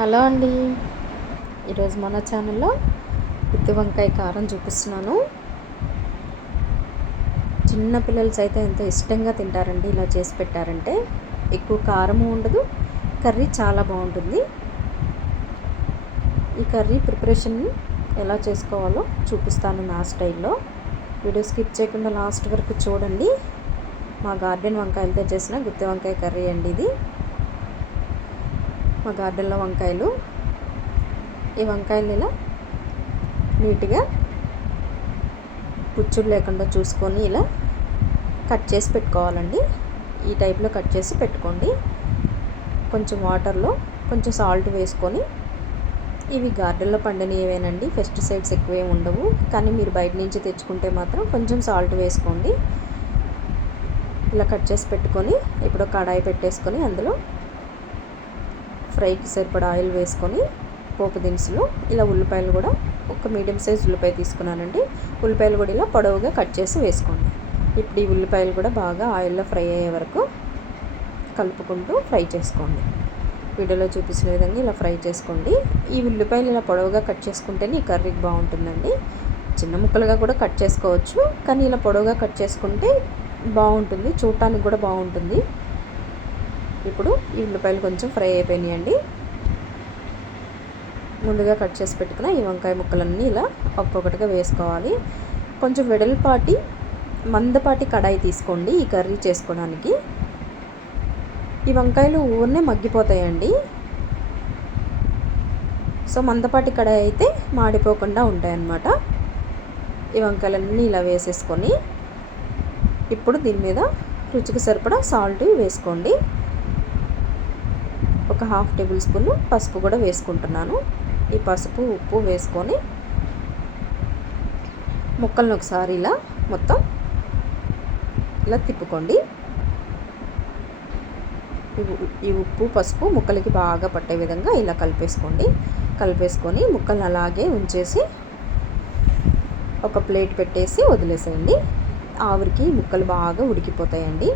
Hello అండి. ఈరోజు మన ఛానల్లో గుత్తి వంకాయ కారం చూపిస్తున్నాను. చిన్న పిల్లలు సైతం ఎంతో ఇష్టంగా తింటారండి ఇలా చేసి పెట్టారంటే ఎక్కువ కారము ఉండదు కర్రీ చాలా బాగుంటుంది. ఈ కర్రీ ప్రిపరేషన్ ఎలా చేసుకోవాలో చూపిస్తాను నా స్టైల్లో. వీడియో స్కిప్ చేయకుండా లాస్ట్ వరకు చూడండి. మా గార్డెన్ వంకాయలతో చేసిన గుత్తి వంకాయ కర్రీ అండి ఇది. మా గార్డెన్లో వంకాయలు. ఈ వంకాయలు ఇలా నీట్గా పుచ్చుడు లేకుండా చూసుకొని ఇలా కట్ చేసి పెట్టుకోవాలండి. ఈ టైప్లో కట్ చేసి పెట్టుకోండి. కొంచెం వాటర్లో కొంచెం సాల్ట్ వేసుకొని ఇవి గార్డెన్లో పండినవేనండి పెస్టిసైడ్స్ ఎక్కువే ఉండవు. కానీ మీరు బయట నుంచి తెచ్చుకుంటే మాత్రం కొంచెం సాల్ట్ వేసుకోండి. ఇలా కట్ చేసి పెట్టుకొని ఇప్పుడు కడాయి పెట్టేసుకొని అందులో ఫ్రైకి సరిపడా ఆయిల్ వేసుకొని పోపు దినుసులు ఇలా ఉల్లిపాయలు కూడా ఒక మీడియం సైజ్ ఉల్లిపాయ తీసుకున్నానండి. ఉల్లిపాయలు కూడా ఇలా పొడవుగా కట్ చేసి వేసుకోండి. ఇప్పుడు ఈ ఉల్లిపాయలు కూడా బాగా ఆయిల్లో ఫ్రై అయ్యే వరకు కలుపుకుంటూ ఫ్రై చేసుకోండి. వీడియోలో చూపించిన విధంగా ఇలా ఫ్రై చేసుకోండి. ఈ ఉల్లిపాయలు ఇలా పొడవుగా కట్ చేసుకుంటేనే ఈ కర్రీకి బాగుంటుందండి. చిన్న ముక్కలుగా కూడా కట్ చేసుకోవచ్చు కానీ ఇలా పొడవుగా కట్ చేసుకుంటే బాగుంటుంది చూడటానికి కూడా బాగుంటుంది. ఇప్పుడు ఈ ఉల్లిపాయలు కొంచెం ఫ్రై అయిపోయినాయండి. ముందుగా కట్ చేసి పెట్టుకున్న ఈ వంకాయ ముక్కలన్నీ ఇలా ఒక్కొక్కటిగా వేసుకోవాలి. కొంచెం వెడల్పాటి మందపాటి కడాయి తీసుకోండి ఈ కర్రీ చేసుకోవడానికి. ఈ వంకాయలు ఊరినే మగ్గిపోతాయండి. సో మందపాటి కడాయి అయితే మాడిపోకుండా ఉంటాయన్నమాట. ఈ వంకాయలన్నీ ఇలా వేసేసుకొని ఇప్పుడు దీని మీద రుచికి సరిపడా సాల్ట్ వేసుకోండి. ఒక హాఫ్ టేబుల్ స్పూన్ పసుపు కూడా వేసుకుంటున్నాను. ఈ పసుపు ఉప్పు వేసుకొని ముక్కలను ఒకసారి ఇలా మొత్తం ఇలా తిప్పుకోండి. ఈ ఉప్పు పసుపు ముక్కలకి బాగా పట్టే విధంగా ఇలా కలిపేసుకోండి. కలిపేసుకొని ముక్కలను అలాగే ఉంచేసి ఒక ప్లేట్ పెట్టేసి వదిలేసేయండి. ఆవిరికి ముక్కలు బాగా ఉడికిపోతాయండి.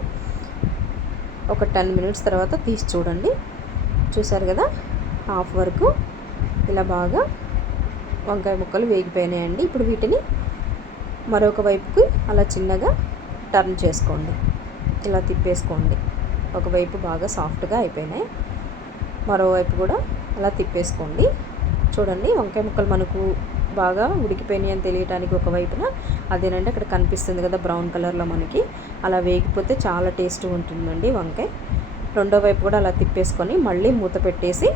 ఒక టెన్ మినిట్స్ తర్వాత తీసి చూడండి. చూసారు కదా? హాఫ్ వరకు. ఇలా బాగా వంకాయ ముక్కలు వేగిపోయినాయండి. ఇప్పుడు వీటిని మరొక వైపుకి అలా చిన్నగా టర్న్ చేసుకోండి. ఇలా తిప్పేసుకోండి. ఒకవైపు బాగా సాఫ్ట్గా అయిపోయినాయి. మరోవైపు కూడా అలా తిప్పేసుకోండి. చూడండి వంకాయ ముక్కలు మనకు బాగా ఉడికిపోయినాయి అని తెలియటానికి ఒకవైపున అదేనంటే అక్కడ కనిపిస్తుంది కదా బ్రౌన్ కలర్లో మనకి. అలా వేగిపోతే చాలా టేస్ట్ ఉంటుందండి వంకాయ. రెండో వైపు కూడా అలా తిప్పేసుకొని మళ్ళీ మూత పెట్టేసి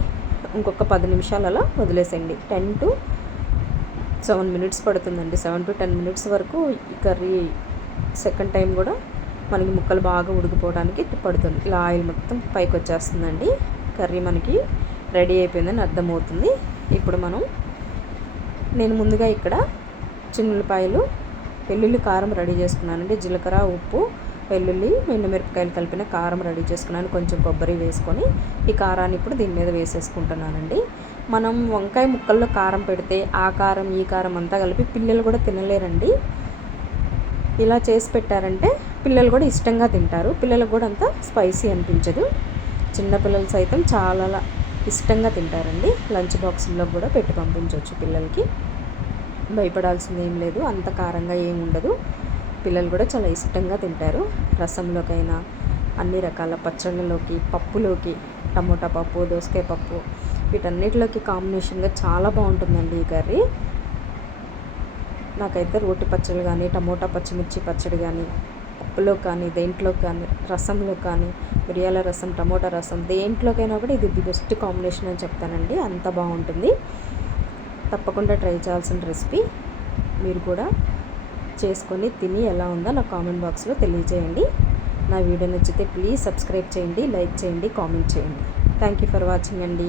ఇంకొక పది నిమిషాలు అలా వదిలేసేయండి. టెన్ టు సెవెన్ మినిట్స్ పడుతుందండి. సెవెన్ టు టెన్ మినిట్స్ వరకు ఈ కర్రీ సెకండ్ టైం కూడా మనకి ముక్కలు బాగా ఉడికిపోవడానికి పడుతుంది. ఇలా ఆయిల్ మొత్తం పైకి వచ్చేస్తుందండి. కర్రీ మనకి రెడీ అయిపోయిందని అర్థమవుతుంది. ఇప్పుడు మనం నేను ముందుగా ఇక్కడ చిన్నులపాయలు వెల్లుల్లి కారం రెడీ చేసుకున్నానండి. జీలకర్ర ఉప్పు వెల్లుల్లి మిరపకాయలు కలిపిన కారం రెడీ చేసుకున్నాను. కొంచెం కొబ్బరి వేసుకొని ఈ కారాన్ని ఇప్పుడు దీని మీద వేసేసుకుంటున్నానండి. మనం వంకాయ ముక్కల్లో కారం పెడితే ఆ కారం ఈ కారం అంతా కలిపి పిల్లలు కూడా తినలేరండి. ఇలా చేసి పెట్టారంటే పిల్లలు కూడా ఇష్టంగా తింటారు. పిల్లలకు కూడా అంత స్పైసీ అనిపించదు. చిన్నపిల్లలు సైతం చాలా ఇష్టంగా తింటారండి. లంచ్ బాక్స్లో కూడా పెట్టి పంపించవచ్చు పిల్లలకి. భయపడాల్సింది ఏం లేదు. అంత కారంగా ఏమి ఉండదు. పిల్లలు కూడా చాలా ఇష్టంగా తింటారు. రసంలోకైనా అన్ని రకాల పచ్చళ్ళలోకి పప్పులోకి టమోటా పప్పు దోసకాయ పప్పు వీటన్నిటిలోకి కాంబినేషన్గా చాలా బాగుంటుందండి ఈ కర్రీ. నాకైతే రోటి పచ్చడి కానీ టమోటా పచ్చిమిర్చి పచ్చడి కానీ పప్పులో కానీ దేంట్లో కానీ రసంలో కానీ మిరియాల రసం టమోటా రసం దేంట్లోకైనా కూడా ఇది ది బెస్ట్ కాంబినేషన్ అని చెప్తానండి. అంత బాగుంటుంది. తప్పకుండా ట్రై చేయాల్సిన రెసిపీ. మీరు కూడా చేసుకొని తిని ఎలా ఉందో నా కామెంట్ బాక్స్లో తెలియజేయండి. నా వీడియో నచ్చితే ప్లీజ్ సబ్స్క్రైబ్ చేయండి లైక్ చేయండి కామెంట్ చేయండి. థ్యాంక్ యూ ఫర్ వాచింగ్ అండి.